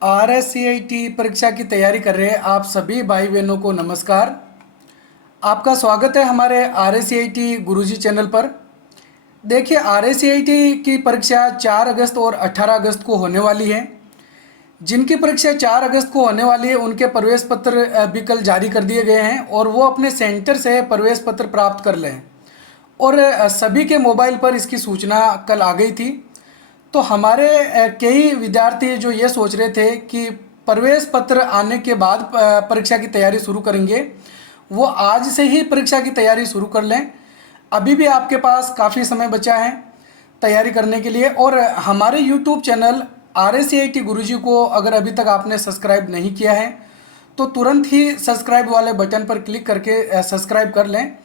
RSCIT परीक्षा की तैयारी कर रहे आप सभी भाई बहनों को नमस्कार। आपका स्वागत है हमारे RSCIT गुरुजी चैनल पर। देखिए, RSCIT की परीक्षा 4 अगस्त और 18 अगस्त को होने वाली है। जिनकी परीक्षा 4 अगस्त को होने वाली है उनके प्रवेश पत्र भी कल जारी कर दिए गए हैं और वो अपने सेंटर से प्रवेश पत्र प्राप्त कर लें। और सभी के मोबाइल पर इसकी सूचना कल आ गई थी। तो हमारे कई विद्यार्थी जो ये सोच रहे थे कि प्रवेश पत्र आने के बाद परीक्षा की तैयारी शुरू करेंगे, वो आज से ही परीक्षा की तैयारी शुरू कर लें। अभी भी आपके पास काफ़ी समय बचा है तैयारी करने के लिए। और हमारे YouTube चैनल RSCIT गुरुजी को अगर अभी तक आपने सब्सक्राइब नहीं किया है तो तुरंत ही सब्सक्राइब वाले बटन पर क्लिक करके सब्सक्राइब कर लें,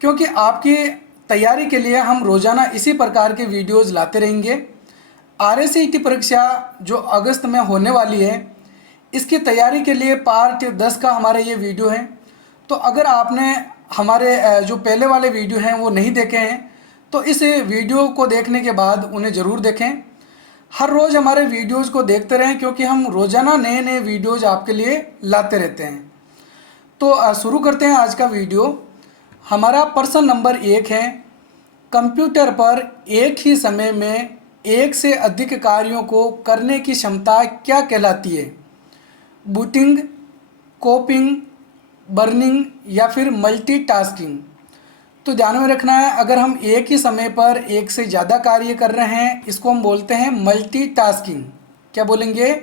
क्योंकि आपकी तैयारी के लिए हम रोज़ाना इसी प्रकार के वीडियोज़ लाते रहेंगे। RSCIT परीक्षा जो अगस्त में होने वाली है, इसकी तैयारी के लिए पार्ट 10 का हमारा ये वीडियो है। तो अगर आपने हमारे जो पहले वाले वीडियो हैं वो नहीं देखे हैं तो इस वीडियो को देखने के बाद उन्हें ज़रूर देखें। हर रोज़ हमारे वीडियोज़ को देखते रहें, क्योंकि हम रोज़ाना नए नए वीडियोज़ आपके लिए लाते रहते हैं। तो शुरू करते हैं आज का वीडियो। हमारा प्रश्न नंबर 1 है, कंप्यूटर पर एक ही समय में एक से अधिक कार्यों को करने की क्षमता क्या कहलाती है? बूटिंग, कॉपिंग, बर्निंग या फिर मल्टीटास्किंग? तो ध्यान में रखना है, अगर हम एक ही समय पर एक से ज़्यादा कार्य कर रहे हैं इसको हम बोलते हैं मल्टीटास्किंग। क्या बोलेंगे?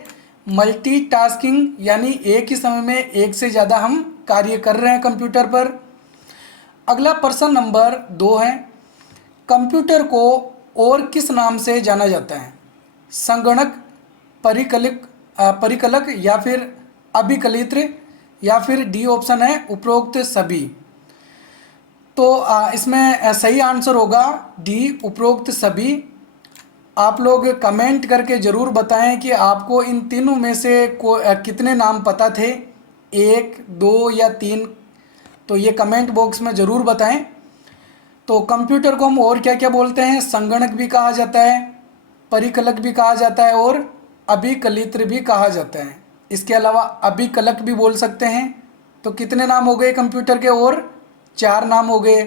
मल्टीटास्किंग, यानी एक ही समय में एक से ज़्यादा हम कार्य कर रहे हैं कंप्यूटर पर। अगला प्रश्न नंबर 2 है, कंप्यूटर को और किस नाम से जाना जाता है? संगणक, परिकलक या फिर अभिकलित्र, या फिर डी ऑप्शन है उपरोक्त सभी। तो इसमें सही आंसर होगा डी, उपरोक्त सभी। आप लोग कमेंट करके ज़रूर बताएं कि आपको इन तीनों में से कितने नाम पता थे, 1, 2 या 3। तो ये कमेंट बॉक्स में ज़रूर बताएं। तो कंप्यूटर को हम और क्या क्या बोलते हैं? संगणक भी कहा जाता है, परिकलक भी कहा जाता है और अभिकलित्र भी कहा जाता है। इसके अलावा अभिकलक भी बोल सकते हैं। तो कितने नाम हो गए कंप्यूटर के? और 4 नाम हो गए,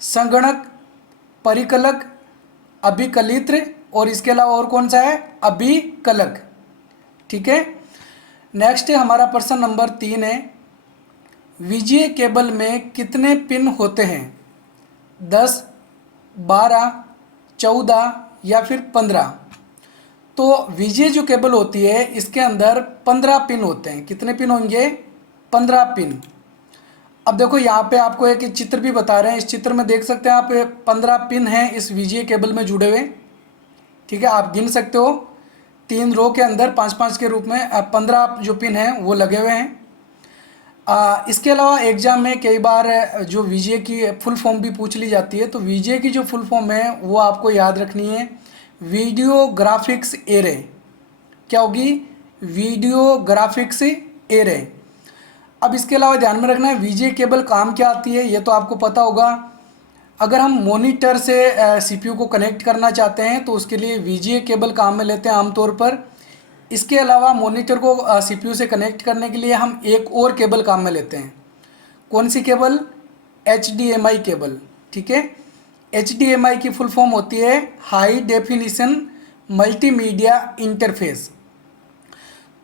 संगणक, परिकलक, अभिकलित्र और इसके अलावा और कौन सा है? अभिकलक। ठीक है। नेक्स्ट है हमारा प्रश्न नंबर 3 है, वीजीए केबल में कितने पिन होते हैं? 10, 12, 14 या फिर 15? तो वीजीए जो केबल होती है इसके अंदर 15 पिन होते हैं। कितने पिन होंगे? 15 पिन। अब देखो यहाँ पे आपको एक चित्र भी बता रहे हैं, इस चित्र में देख सकते हैं आप 15 पिन हैं इस वीजीए केबल में जुड़े हुए। ठीक है, आप गिन सकते हो 3 रो के अंदर 5-5 के रूप में 15 जो पिन हैं वो लगे हुए हैं। इसके अलावा एग्जाम में कई बार जो वीजीए की फुल फॉर्म भी पूछ ली जाती है। तो वीजीए की जो फुल फॉर्म है वो आपको याद रखनी है, वीडियो ग्राफिक्स एरे। क्या होगी? Video graphics array. अब इसके अलावा ध्यान में रखना है वीजीए केबल काम क्या आती है, ये तो आपको पता होगा। अगर हम मॉनिटर से सीपीयू को कनेक्ट करना चाहते हैं तो उसके लिए वीजीए केबल काम में लेते हैं आमतौर पर। इसके अलावा मॉनिटर को सीपीयू से कनेक्ट करने के लिए हम एक और केबल काम में लेते हैं। कौन सी केबल? HDMI cable. ठीक है, HDMI की फुल फॉर्म होती है हाई डेफिनिशन मल्टीमीडिया इंटरफेस।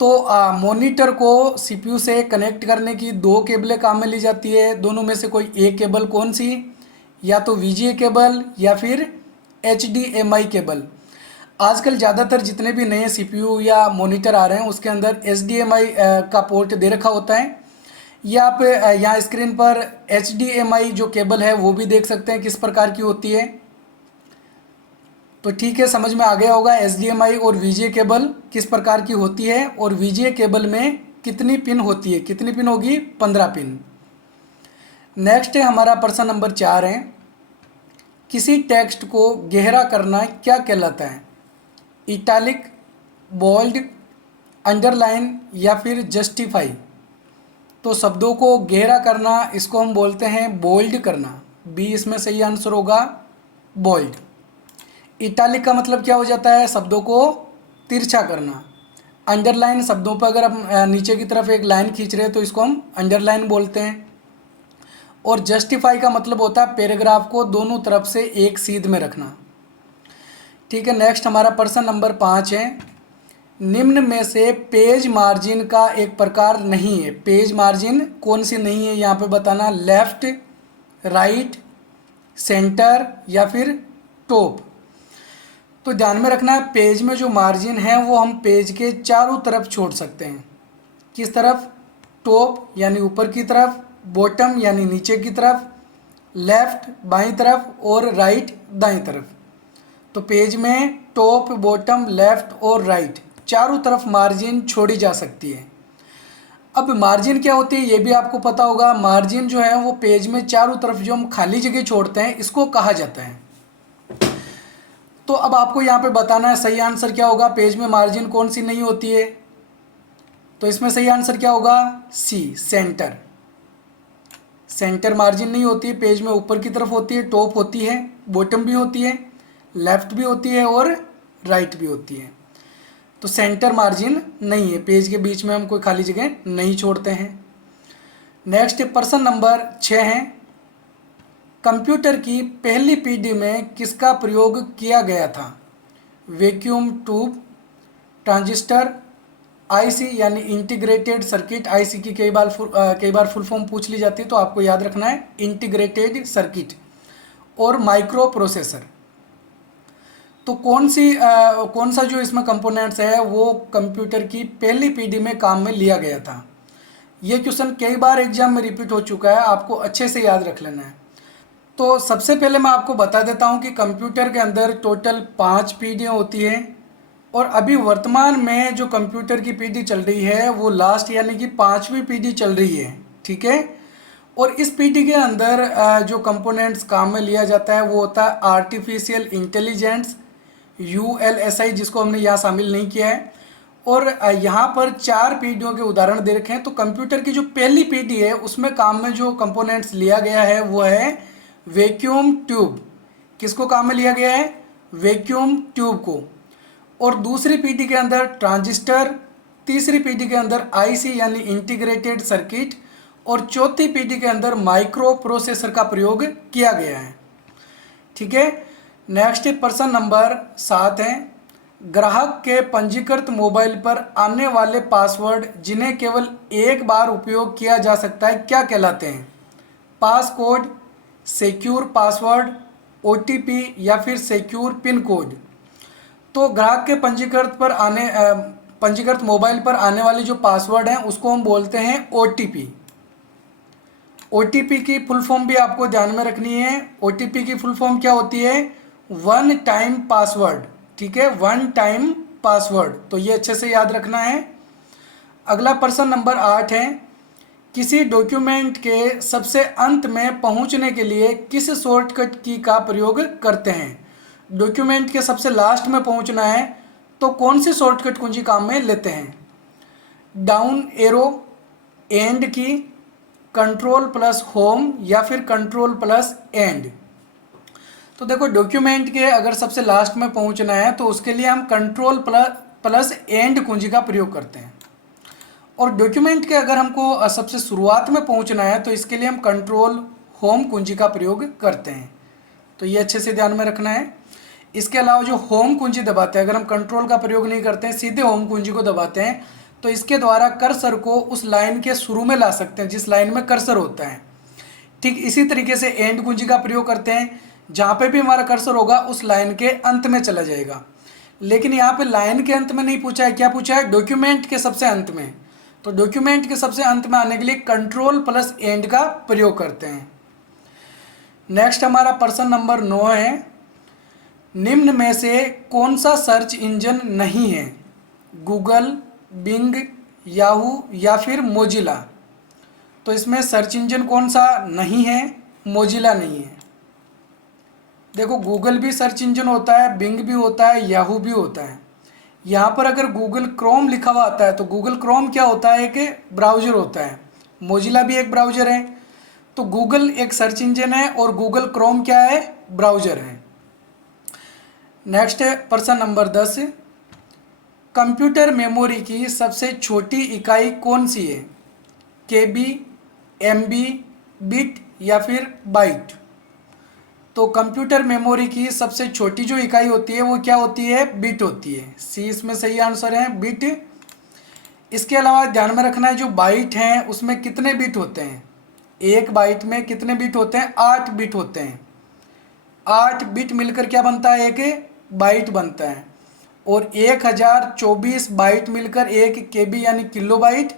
तो मॉनिटर को सीपीयू से कनेक्ट करने की 2 केबलें काम में ली जाती है। दोनों में से कोई एक केबल कौन सी? या तो वीजीए केबल या फिर HDMI केबल। आजकल ज़्यादातर जितने भी नए सीपीयू या मॉनिटर आ रहे हैं उसके अंदर HDMI का पोर्ट दे रखा होता है। या आप यहाँ स्क्रीन पर HDMI जो केबल है वो भी देख सकते हैं किस प्रकार की होती है। तो ठीक है, समझ में आ गया होगा HDMI और वीजीए केबल किस प्रकार की होती है और वीजीए केबल में कितनी पिन होती है। कितनी पिन होगी? 15 पिन। नेक्स्ट है हमारा प्रश्न नंबर 4 है, किसी टेक्स्ट को गहरा करना क्या कहलाता है? इटैलिक, बोल्ड, अंडरलाइन या फिर जस्टिफाई? तो शब्दों को गहरा करना इसको हम बोलते हैं बोल्ड करना। बी इसमें सही आंसर होगा, बोल्ड। इटैलिक का मतलब क्या हो जाता है? शब्दों को तिरछा करना। अंडरलाइन शब्दों पर अगर हम नीचे की तरफ एक लाइन खींच रहे हैं तो इसको हम अंडरलाइन बोलते हैं। और जस्टिफाई का मतलब होता है पैराग्राफ को दोनों तरफ से एक सीध में रखना। ठीक है, नेक्स्ट हमारा प्रश्न नंबर 5 है, निम्न में से पेज मार्जिन का एक प्रकार नहीं है। पेज मार्जिन कौन सी नहीं है यहाँ पे बताना, लेफ्ट, राइट, सेंटर या फिर टॉप। तो ध्यान में रखना है पेज में जो मार्जिन है वो हम पेज के चारों तरफ छोड़ सकते हैं। किस तरफ, टॉप यानी ऊपर की तरफ, बॉटम यानी नीचे की तरफ, लेफ्ट बाईं तरफ और राइट दाईं तरफ। तो पेज में टॉप, बॉटम, लेफ्ट और राइट चारों तरफ मार्जिन छोड़ी जा सकती है। अब मार्जिन क्या होती है ये भी आपको पता होगा। मार्जिन जो है वो पेज में चारों तरफ जो हम खाली जगह छोड़ते हैं इसको कहा जाता है। तो अब आपको यहाँ पे बताना है सही आंसर क्या होगा, पेज में मार्जिन कौन सी नहीं होती है। तो इसमें सही आंसर क्या होगा, सी, सेंटर। सेंटर मार्जिन नहीं होती है, पेज में ऊपर की तरफ होती है, टॉप होती है, बॉटम भी होती है, लेफ्ट भी होती है और राइट भी होती है। तो सेंटर मार्जिन नहीं है, पेज के बीच में हम कोई खाली जगह नहीं छोड़ते हैं। नेक्स्ट प्रश्न नंबर 6 है, कंप्यूटर की पहली पीढ़ी में किसका प्रयोग किया गया था। वैक्यूम ट्यूब, ट्रांजिस्टर, आईसी यानी इंटीग्रेटेड सर्किट। आईसी की कई बार फुल फॉर्म पूछ ली जाती है तो आपको याद रखना है इंटीग्रेटेड सर्किट, और माइक्रो प्रोसेसर। तो कौन सा जो इसमें कंपोनेंट्स है वो कंप्यूटर की पहली पीढ़ी में काम में लिया गया था। ये क्वेश्चन कई बार एग्जाम में रिपीट हो चुका है, आपको अच्छे से याद रख लेना है। तो सबसे पहले मैं आपको बता देता हूँ कि कंप्यूटर के अंदर टोटल 5 पीढ़ियाँ होती हैं, और अभी वर्तमान में जो कंप्यूटर की पीढ़ी चल रही है वो लास्ट यानी कि 5वीं पीढ़ी चल रही है। ठीक है, और इस पीढ़ी के अंदर जो कंपोनेंट्स काम में लिया जाता है वो होता है आर्टिफिशियल इंटेलिजेंस, ULSI, जिसको हमने यहाँ शामिल नहीं किया है। और यहाँ पर 4 पीढ़ियों के उदाहरण दे रखे हैं। तो कंप्यूटर की जो पहली पीढ़ी है उसमें काम में जो कंपोनेंट्स लिया गया है वो है वैक्यूम ट्यूब। किसको काम में लिया गया है, वैक्यूम ट्यूब को। और दूसरी पीढ़ी के अंदर ट्रांजिस्टर, तीसरी पीढ़ी के अंदर आईसी यानी इंटीग्रेटेड सर्किट, और चौथी पीढ़ी के अंदर माइक्रो प्रोसेसर का प्रयोग किया गया है। ठीक है, नेक्स्ट प्रश्न नंबर 7 है, ग्राहक के पंजीकृत मोबाइल पर आने वाले पासवर्ड जिन्हें केवल एक बार उपयोग किया जा सकता है क्या कहलाते हैं। पास कोड, सिक्योर पासवर्ड, OTP या फिर सिक्योर पिन कोड। तो ग्राहक के पंजीकृत मोबाइल पर आने वाले जो पासवर्ड हैं उसको हम बोलते हैं OTP। OTP की फुल फॉर्म भी आपको ध्यान में रखनी है। OTP की फुल फॉर्म क्या होती है, वन टाइम पासवर्ड। ठीक है, वन टाइम पासवर्ड, तो ये अच्छे से याद रखना है। अगला प्रश्न नंबर 8 है, किसी डॉक्यूमेंट के सबसे अंत में पहुंचने के लिए किस शॉर्टकट की का प्रयोग करते हैं। डॉक्यूमेंट के सबसे लास्ट में पहुंचना है तो कौन सी शॉर्टकट कुंजी काम में लेते हैं, डाउन एरो, एंड की, कंट्रोल प्लस होम या फिर कंट्रोल प्लस एंड। तो देखो डॉक्यूमेंट के अगर सबसे लास्ट में पहुंचना है तो उसके लिए हम कंट्रोल प्लस एंड कुंजी का प्रयोग करते हैं, और डॉक्यूमेंट के अगर हमको सबसे शुरुआत में पहुंचना है तो इसके लिए हम कंट्रोल होम कुंजी का प्रयोग करते हैं। तो ये अच्छे से ध्यान में रखना है। इसके अलावा जो होम कुंजी दबाते हैं, अगर हम कंट्रोल का प्रयोग नहीं करते हैं, सीधे होम कुंजी को दबाते हैं, तो इसके द्वारा कर्सर को उस लाइन के शुरू में ला सकते हैं जिस लाइन में कर्सर होता है। ठीक इसी तरीके से एंड कुंजी का प्रयोग करते हैं, जहाँ पे भी हमारा कर्सर होगा उस लाइन के अंत में चला जाएगा। लेकिन यहाँ पे लाइन के अंत में नहीं पूछा है, क्या पूछा है, डॉक्यूमेंट के सबसे अंत में। तो डॉक्यूमेंट के सबसे अंत में आने के लिए कंट्रोल प्लस एंड का प्रयोग करते हैं। नेक्स्ट हमारा प्रश्न नंबर 9 है, निम्न में से कौन सा सर्च इंजन नहीं है, गूगल, बिंग, याहू या फिर मोजिला। तो इसमें सर्च इंजन कौन सा नहीं है, मोजिला नहीं है। देखो गूगल भी सर्च इंजन होता है, बिंग भी होता है, याहू भी होता है। यहाँ पर अगर गूगल क्रोम लिखा हुआ आता है तो गूगल क्रोम क्या होता है, एक ब्राउज़र होता है। मोजिला भी एक ब्राउज़र है। तो गूगल एक सर्च इंजन है और गूगल क्रोम क्या है, ब्राउज़र है। नेक्स्ट है प्रश्न नंबर 10, कंप्यूटर मेमोरी की सबसे छोटी इकाई कौन सी है? केबी, एमबी, बिट या फिर बाइट? तो कंप्यूटर मेमोरी की सबसे छोटी जो इकाई होती है वो क्या होती है? बिट होती है। सी इसमें सही आंसर है, बिट। इसके अलावा ध्यान में रखना है जो बाइट हैं उसमें कितने बिट होते हैं? एक बाइट में कितने बिट होते हैं? 8 बिट होते हैं। 8 बिट मिलकर क्या बनता है? एक बाइट बनता है। और 1024 बाइट मिलकर एक केबी यानी किलो बाइट,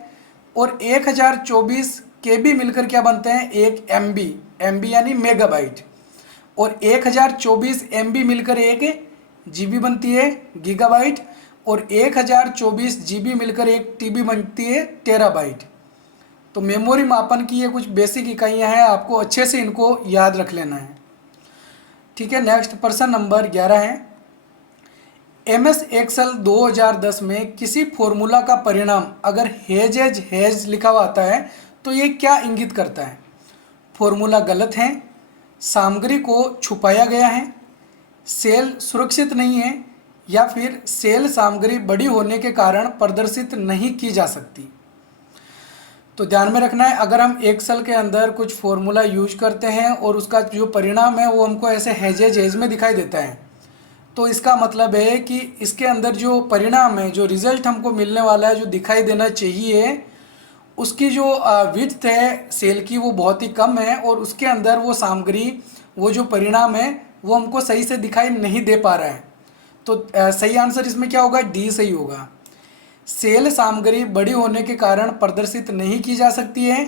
और 1024 केबी मिलकर क्या बनते हैं? एक एमबी, एमबी यानी मेगाबाइट। और 1024 एमबी मिलकर एक जीबी बनती है, गीगाबाइट। और 1024 जीबी मिलकर एक टीबी बनती है, टेराबाइट। तो मेमोरी मापन की ये कुछ बेसिक इकाइयां हैं, आपको अच्छे से इनको याद रख लेना है। ठीक है, नेक्स्ट प्रश्न नंबर 11 है, MS एक्सेल 2010 में किसी फॉर्मूला का परिणाम अगर हेज लिखा हुआ आता है तो ये क्या इंगित करता है? फॉर्मूला गलत है, सामग्री को छुपाया गया है, सेल सुरक्षित नहीं है, या फिर सेल सामग्री बड़ी होने के कारण प्रदर्शित नहीं की जा सकती। तो ध्यान में रखना है, अगर हम एक्सेल के अंदर कुछ फॉर्मूला यूज करते हैं और उसका जो परिणाम है वो हमको ऐसे हेज में दिखाई देता है, तो इसका मतलब है कि इसके अंदर जो परिणाम है, जो रिजल्ट हमको मिलने वाला है, जो दिखाई देना चाहिए, उसकी जो विड्थ है सेल की वो बहुत ही कम है, और उसके अंदर वो सामग्री, वो जो परिणाम है वो हमको सही से दिखाई नहीं दे पा रहा है। तो सही आंसर इसमें क्या होगा? डी सही होगा। सेल सामग्री बड़ी होने के कारण प्रदर्शित नहीं की जा सकती है,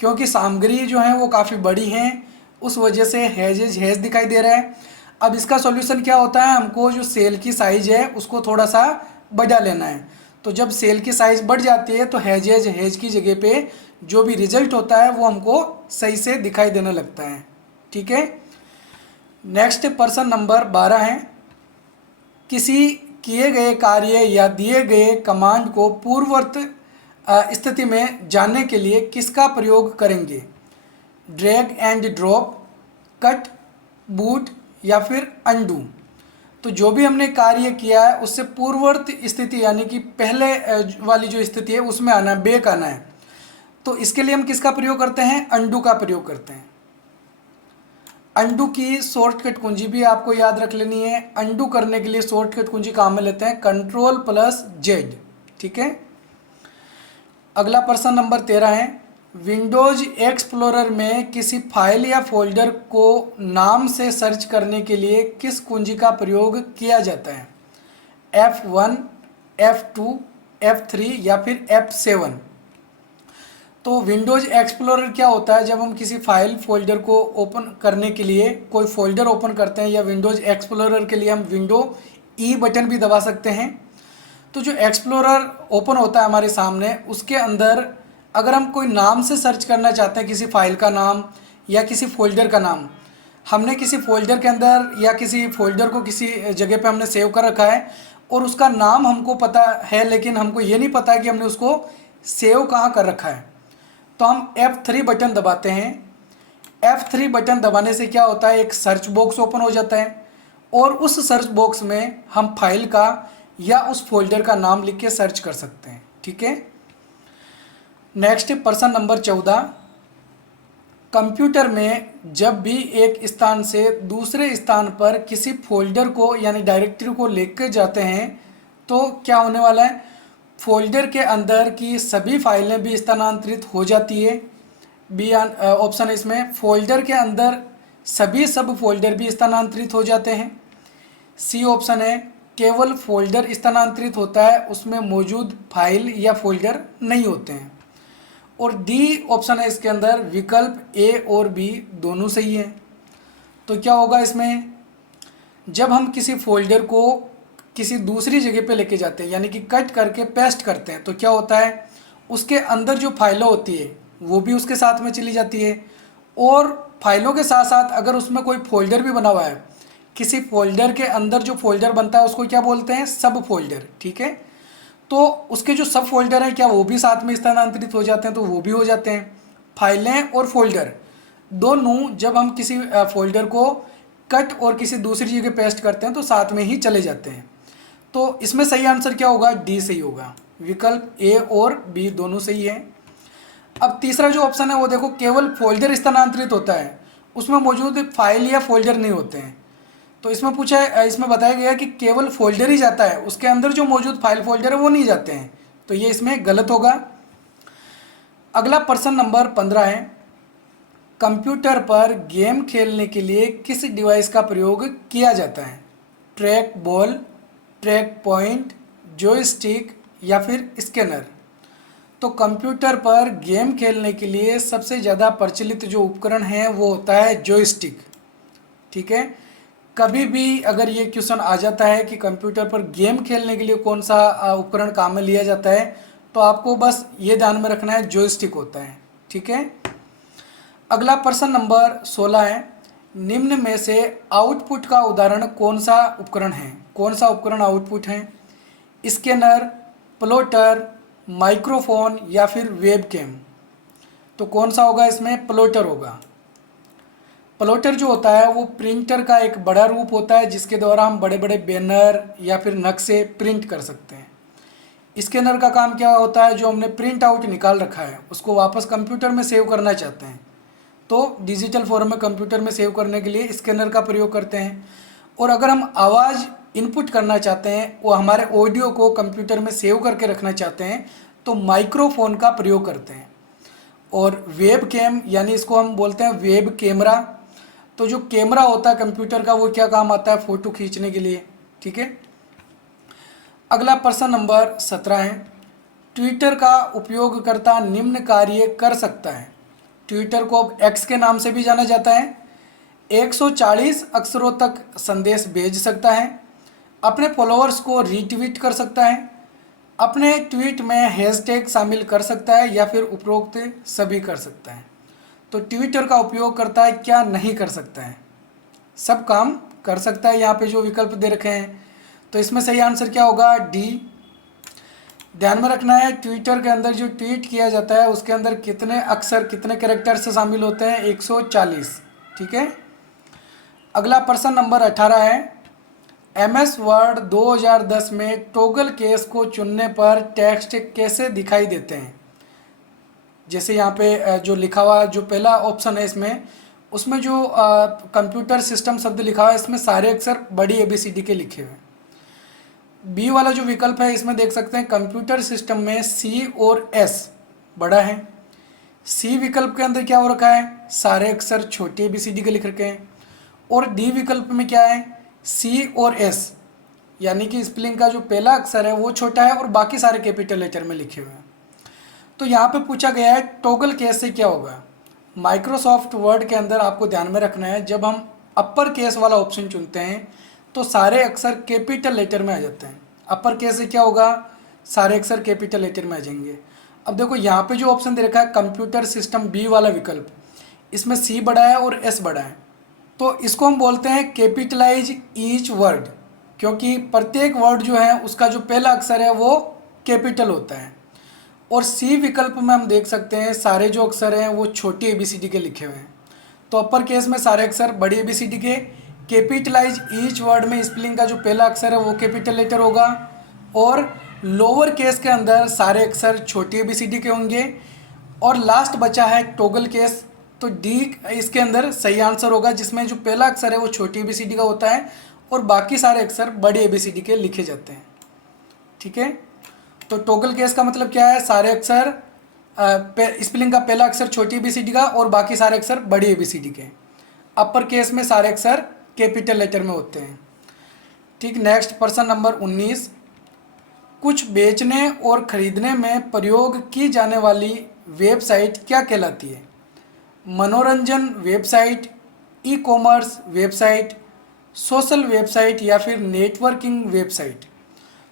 क्योंकि सामग्री जो है वो काफ़ी बड़ी हैं, उस वजह से हेज दिखाई दे रहा है। अब इसका सॉल्यूशन क्या होता है? हमको जो सेल की साइज है उसको थोड़ा सा बढ़ा लेना है। तो जब सेल की साइज बढ़ जाती है तो हेज की जगह पे जो भी रिजल्ट होता है वो हमको सही से दिखाई देने लगता है। ठीक है, नेक्स्ट प्रश्न नंबर 12 है, किसी किए गए कार्य या दिए गए कमांड को पूर्ववर्त स्थिति में जानने के लिए किसका प्रयोग करेंगे? Drag and drop, cut, boot या फिर अंडू? तो जो भी हमने कार्य किया है उससे पूर्ववर्त स्थिति यानी कि पहले वाली जो स्थिति है उसमें आना है, बैक आना है। तो इसके लिए हम किसका प्रयोग करते हैं? अंडू का प्रयोग करते हैं। अंडू की शॉर्टकट कुंजी भी आपको याद रख लेनी है। अंडू करने के लिए शॉर्टकट कुंजी काम में लेते हैं Ctrl+Z। ठीक है, अगला प्रश्न नंबर 13 है, विंडोज एक्सप्लोरर में किसी फाइल या फोल्डर को नाम से सर्च करने के लिए किस कुंजी का प्रयोग किया जाता है? F1, F2, F3 या फिर F7? तो विंडोज एक्सप्लोरर क्या होता है? जब हम किसी फाइल फोल्डर को ओपन करने के लिए कोई फोल्डर ओपन करते हैं, या विंडोज एक्सप्लोरर के लिए हम विंडो ई बटन भी दबा सकते हैं। तो जो एक्सप्लोरर ओपन होता है हमारे सामने, उसके अंदर अगर हम कोई नाम से सर्च करना चाहते हैं, किसी फाइल का नाम या किसी फोल्डर का नाम, हमने किसी फोल्डर के अंदर या किसी फोल्डर को किसी जगह पे हमने सेव कर रखा है और उसका नाम हमको पता है, लेकिन हमको ये नहीं पता है कि हमने उसको सेव कहाँ कर रखा है, तो हम F3 बटन दबाते हैं। F3 बटन दबाने से क्या होता है? एक सर्च बॉक्स ओपन हो जाता है, और उस सर्च बॉक्स में हम फाइल का या उस फोल्डर का नाम लिख के सर्च कर सकते हैं। ठीक है, नेक्स्ट प्रश्न नंबर 14, कंप्यूटर में जब भी एक स्थान से दूसरे स्थान पर किसी फोल्डर को यानी डायरेक्टरी को लेकर जाते हैं तो क्या होने वाला है? फोल्डर के अंदर की सभी फाइलें भी स्थानांतरित हो जाती है। बी ऑप्शन है इसमें, फोल्डर के अंदर सभी सब फोल्डर भी स्थानांतरित हो जाते हैं। सी ऑप्शन है, केवल फोल्डर स्थानांतरित होता है, उसमें मौजूद फाइल या फोल्डर नहीं होते हैं। और डी ऑप्शन है इसके अंदर, विकल्प ए और बी दोनों सही हैं। तो क्या होगा इसमें? जब हम किसी फोल्डर को किसी दूसरी जगह पे लेके जाते हैं, यानी कि कट करके पेस्ट करते हैं, तो क्या होता है? उसके अंदर जो फाइलें होती है वो भी उसके साथ में चली जाती है, और फाइलों के साथ साथ अगर उसमें कोई फोल्डर भी बना हुआ है, किसी फोल्डर के अंदर जो फोल्डर बनता है उसको क्या बोलते हैं? सब फोल्डर। ठीक है, तो उसके जो सब फोल्डर हैं क्या वो भी साथ में स्थानांतरित हो जाते हैं? तो वो भी हो जाते हैं। फाइलें और फोल्डर दोनों जब हम किसी फोल्डर को कट और किसी दूसरी जगह पेस्ट करते हैं तो साथ में ही चले जाते हैं। तो इसमें सही आंसर क्या होगा, डी सही होगा। विकल्प ए और बी दोनों सही है। अब तीसरा जो ऑप्शन है वो देखो, केवल फोल्डर स्थानांतरित होता है, उसमें मौजूद फाइल या फोल्डर नहीं होते हैं। तो इसमें पूछा है, इसमें बताया गया है कि केवल फोल्डर ही जाता है, उसके अंदर जो मौजूद फाइल फोल्डर है वो नहीं जाते हैं, तो ये इसमें गलत होगा। अगला प्रश्न नंबर 15 है, कंप्यूटर पर गेम खेलने के लिए किस डिवाइस का प्रयोग किया जाता है? Track ball, track point, joystick या फिर स्कैनर? तो कंप्यूटर पर गेम खेलने के लिए सबसे ज़्यादा प्रचलित जो उपकरण है वो होता है जॉयस्टिक। ठीक है, कभी भी अगर ये क्वेश्चन आ जाता है कि कंप्यूटर पर गेम खेलने के लिए कौन सा उपकरण काम में लिया जाता है, तो आपको बस ये ध्यान में रखना है, जॉयस्टिक होता है। ठीक है, अगला प्रश्न नंबर 16 है, निम्न में से आउटपुट का उदाहरण कौन सा उपकरण है? कौन सा उपकरण आउटपुट है? स्कैनर, प्लॉटर, माइक्रोफोन या फिर वेबकैम? तो कौन सा होगा इसमें? प्लॉटर होगा। प्लॉटर जो होता है वो प्रिंटर का एक बड़ा रूप होता है जिसके द्वारा हम बड़े बड़े बैनर या फिर नक्शे प्रिंट कर सकते हैं। स्कैनर का काम क्या होता है? जो हमने प्रिंट आउट निकाल रखा है उसको वापस कंप्यूटर में सेव करना चाहते हैं, तो डिजिटल फॉर्म में कंप्यूटर में सेव करने के लिए स्कैनर का प्रयोग करते हैं। और अगर हम आवाज़ इनपुट करना चाहते हैं, वो हमारे ऑडियो को कंप्यूटर में सेव करके रखना चाहते हैं, तो माइक्रोफोन का प्रयोग करते हैं। और वेब कैम यानी इसको हम बोलते हैं वेब कैमरा, तो जो कैमरा होता है कंप्यूटर का वो क्या काम आता है? फ़ोटो खींचने के लिए। ठीक है, अगला प्रश्न नंबर 17 है, ट्विटर का उपयोगकर्ता निम्न कार्य कर सकता है? ट्विटर को अब एक्स के नाम से भी जाना जाता है। 140 अक्षरों तक संदेश भेज सकता है, अपने फॉलोअर्स को रीट्वीट कर सकता है, अपने ट्वीट में हैशटैग शामिल कर सकता है या फिर उपरोक्त सभी कर सकता है। तो ट्विटर का उपयोग करता है क्या नहीं कर सकता है? सब काम कर सकता है। यहाँ पे जो विकल्प दे रखे हैं, तो इसमें सही आंसर क्या होगा? डी। ध्यान में रखना है, ट्विटर के अंदर जो ट्वीट किया जाता है उसके अंदर कितने अक्षर, कितने कैरेक्टर्स शामिल होते हैं? 140। ठीक है, अगला प्रश्न नंबर 18 है, MS वर्ड 2010 में टॉगल केस को चुनने पर टेक्स्ट कैसे दिखाई देते हैं? जैसे यहाँ पे जो लिखा हुआ जो पहला ऑप्शन है इसमें, उसमें जो कंप्यूटर सिस्टम शब्द लिखा हुआ है इसमें सारे अक्षर बड़ी ABCD के लिखे हुए हैं। बी वाला जो विकल्प है इसमें देख सकते हैं कंप्यूटर सिस्टम में C और S बड़ा है। सी विकल्प के अंदर क्या हो रखा है? सारे अक्षर छोटे ABCD के लिख रखे हैं। और डी विकल्प में क्या है? C और S, यानी कि स्पेलिंग का जो पहला अक्षर है वो छोटा है और बाकी सारे कैपिटल लेटर में लिखे हुए हैं। तो यहाँ पे पूछा गया है टॉगल केस से क्या होगा? माइक्रोसॉफ्ट वर्ड के अंदर आपको ध्यान में रखना है, जब हम अपर केस वाला ऑप्शन चुनते हैं तो सारे अक्षर कैपिटल लेटर में आ जाते हैं। अपर केस से क्या होगा? सारे अक्षर कैपिटल लेटर में आ जाएंगे। अब देखो यहाँ पे जो ऑप्शन दे रखा है कंप्यूटर सिस्टम बी वाला विकल्प, इसमें C बड़ा है और S बड़ा है, तो इसको हम बोलते हैं कैपिटलाइज ईच वर्ड, क्योंकि प्रत्येक वर्ड जो है उसका जो पहला अक्षर है वो कैपिटल होता है। और सी विकल्प में हम देख सकते हैं सारे जो अक्षर हैं वो छोटी ABCD के लिखे हुए हैं। तो अपर केस में सारे अक्षर बड़ी ABCD के, कैपिटलाइज ईच वर्ड में स्पेलिंग का जो पहला अक्षर है वो कैपिटल लेटर होगा, और लोअर केस के अंदर सारे अक्षर छोटी ABCD के होंगे। और लास्ट बचा है टॉगल केस, तो डी इसके अंदर सही आंसर होगा, जिसमें जो पहला अक्षर है वो छोटी ABCD का होता है और बाकी सारे अक्षर बड़ी ABCD के लिखे जाते हैं। ठीक है, तो टॉगल केस का मतलब क्या है? सारे अक्षर स्पेलिंग का पहला अक्षर छोटी ABCD का और बाकी सारे अक्षर बड़ी ABCD के। अपर केस में सारे अक्षर कैपिटल लेटर में होते हैं। ठीक, नेक्स्ट प्रश्न नंबर 19, कुछ बेचने और खरीदने में प्रयोग की जाने वाली वेबसाइट क्या कहलाती है? मनोरंजन website, e-commerce website, social website या फिर नेटवर्किंग वेबसाइट?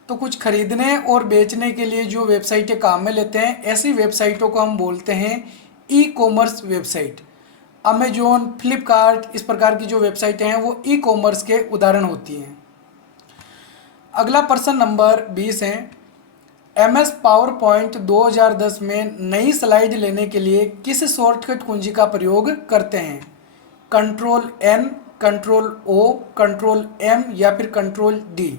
तो कुछ खरीदने और बेचने के लिए जो वेबसाइटें काम में लेते हैं, ऐसी वेबसाइटों को हम बोलते हैं ई-कॉमर्स वेबसाइट। अमेजोन, फ्लिपकार्ट, इस प्रकार की जो वेबसाइटें हैं वो ई-कॉमर्स के उदाहरण होती हैं। अगला प्रश्न नंबर 20 है, MS पावरपॉइंट 2010 में नई स्लाइड लेने के लिए किस शॉर्टकट कुंजी का प्रयोग करते हैं? Ctrl+N, Ctrl+O, Ctrl+M या फिर Ctrl+D?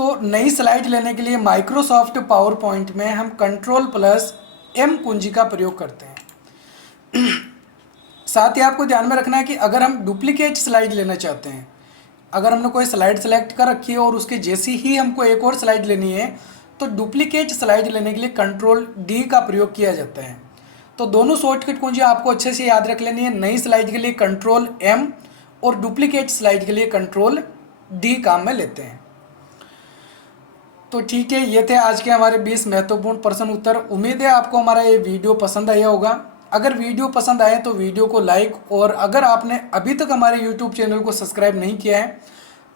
तो नई स्लाइड लेने के लिए माइक्रोसॉफ्ट पावर पॉइंट में हम कंट्रोल+M कुंजी का प्रयोग करते हैं। साथ ही आपको ध्यान में रखना है कि अगर हम डुप्लीकेट स्लाइड लेना चाहते हैं, अगर हमने कोई स्लाइड सेलेक्ट कर रखी है और उसके जैसी ही हमको एक और स्लाइड लेनी है, तो डुप्लीकेट स्लाइड लेने के लिए कंट्रोल D का प्रयोग किया जाता है। तो दोनों शॉर्टकट कुंजी आपको अच्छे से याद रख लेनी है। नई स्लाइड के लिए कंट्रोल+M और डुप्लीकेट स्लाइड के लिए कंट्रोल D काम में लेते हैं। तो ठीक है, ये थे आज के हमारे 20 महत्वपूर्ण प्रश्न उत्तर। उम्मीद है आपको हमारा ये वीडियो पसंद आया होगा। अगर वीडियो पसंद आए तो वीडियो को लाइक, और अगर आपने अभी तक हमारे YouTube चैनल को सब्सक्राइब नहीं किया है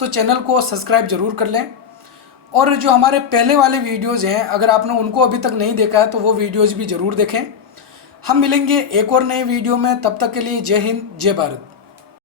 तो चैनल को सब्सक्राइब जरूर कर लें। और जो हमारे पहले वाले वीडियोज़ हैं, अगर आपने उनको अभी तक नहीं देखा है तो वो वीडियोज़ भी ज़रूर देखें। हम मिलेंगे एक और नए वीडियो में, तब तक के लिए जय हिंद, जय भारत।